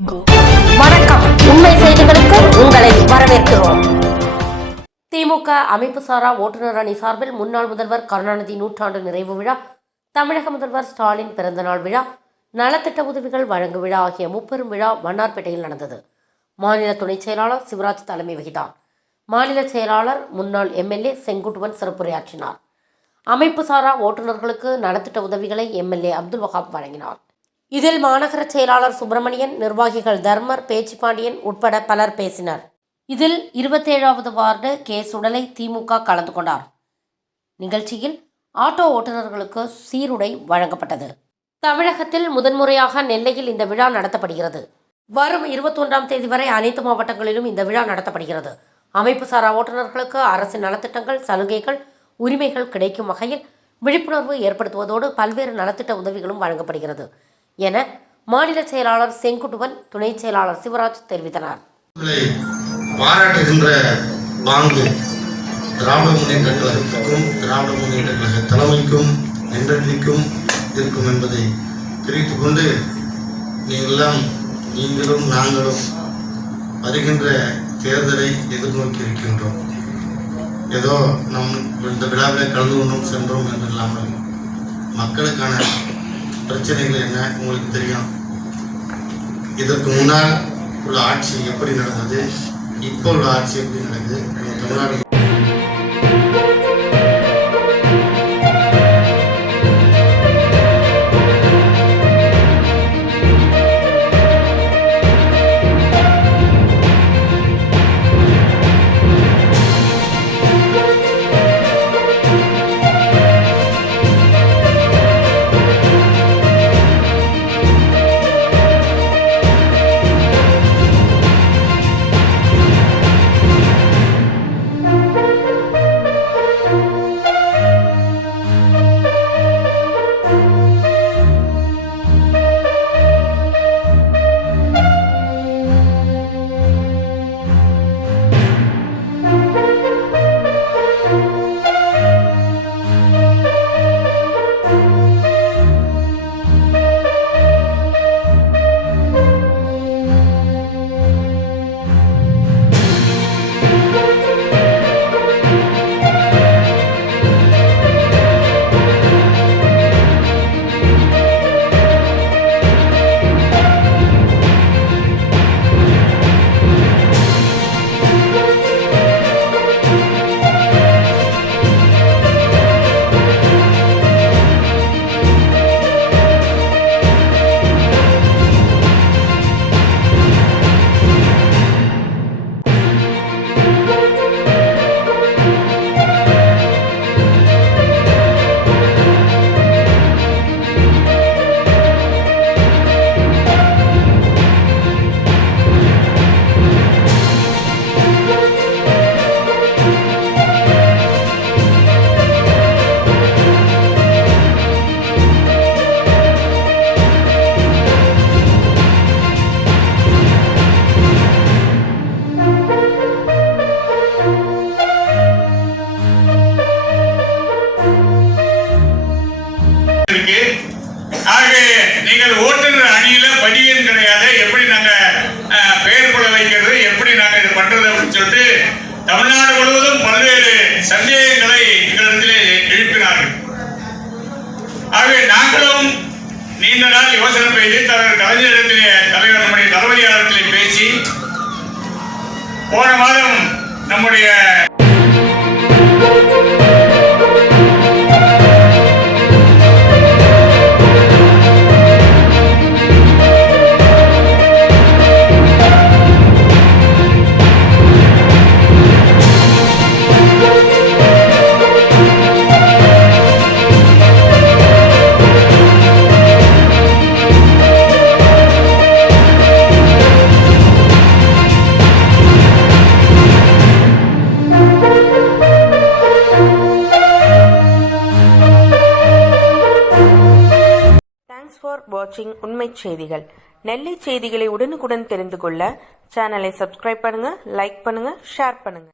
வணக்கம். உண்மை செய்திகளுக்கு உங்களை வரவேற்கிறோம். திமுக அமைப்பு சாரா ஓட்டுநர் அணி சார்பில் முன்னாள் முதல்வர் கருணாநிதி நூற்றாண்டு நிறைவு விழா, தமிழக முதல்வர் ஸ்டாலின் பிறந்தநாள் விழா, நலத்திட்ட உதவிகள் வழங்கும் விழா ஆகிய முப்பெரும் விழா வண்ணார்பேட்டையில் நடந்தது. மாநில துணைச் செயலாளர் சிவராஜ் தலைமை வகித்தார். மாநில செயலாளர் முன்னாள் எம்எல்ஏ செங்குட்டுவன் சிறப்புரையாற்றினார். அமைப்பு சாரா ஓட்டுநர்களுக்கு நலத்திட்ட உதவிகளை எம்எல்ஏ அப்துல் வஹாப் வழங்கினார். இதில் மாநகர செயலாளர் சுப்பிரமணியன், நிர்வாகிகள் தர்மர், பேச்சிப்பாண்டியன் உட்பட பலர் பேசினர். இதில் 27வது வார்டு கே சுடலை திமுக கலந்து கொண்டார். நிகழ்ச்சியில் ஆட்டோ ஓட்டுநர்களுக்கு சீருடை வழங்கப்பட்டது. தமிழகத்தில் முதன்முறையாக நெல்லையில் இந்த விழா நடத்தப்படுகிறது. வரும் 21ஆம் தேதி வரை அனைத்து மாவட்டங்களிலும் இந்த விழா நடத்தப்படுகிறது. அமைப்பு சாரா ஓட்டுநர்களுக்கு அரசின் நலத்திட்டங்கள், சலுகைகள், உரிமைகள் கிடைக்கும் வகையில் விழிப்புணர்வு ஏற்படுத்துவதோடு பல்வேறு நலத்திட்ட உதவிகளும் வழங்கப்படுகிறது என மாநில செயலாளர் செங்குட்டுவன், துணை செயலாளர் சிவராஜ் தெரிவித்தனர். பாராட்டுகின்ற பாங்கு திராவிட முன்னேற்ற கழகத்துக்கும் திராவிட முன்னேற்ற கழக தலைமைக்கும் என்றென்றைக்கும் இருக்கும் என்பதை தெரிவித்துக் கொண்டு, நீங்களும் நாங்களும் வருகின்ற தேர்தலை எதிர்நோக்கி இருக்கின்றோம். ஏதோ இந்த விழாவில் கலந்து கொண்டோம் சென்றோம் என்று இல்லாமல் மக்களுக்கான பிரச்சனைகள் என்ன உங்களுக்கு தெரியும். இதற்கு முன்னால் உள்ள ஆட்சி எப்படி நடந்தது, இப்போ உள்ள ஆட்சி எப்படி நடக்குது, தமிழ்நாடு நீங்கள் ஓட்டுநர் அணியில பதியன் கிடையாது, எப்படி நாங்க பெயர் கொள்ள வைக்கிறது, எப்படி நாங்க இது பண்றது அப்படின்னு சொல்லிட்டு தமிழ்நாடு முழுவதும் பல்வேறு சந்தேகங்களை எங்களிடத்திலே எழுப்பினார்கள். ஆகவே நாங்களும் நீண்ட நாள் யோசனை செய்து கலைஞரிடத்திலே தலைவர் நம்முடைய தளபதியாளத்திலே பேசி போன மாதம் நம்முடைய வாட்சிங் உண்மை செய்திகள். நெல்லை செய்திகளை உடனுக்குடன் தெரிந்து கொள்ள சேனலை சப்ஸ்கிரைப் பண்ணுங்க, லைக் பண்ணுங்க, ஷேர் பண்ணுங்க.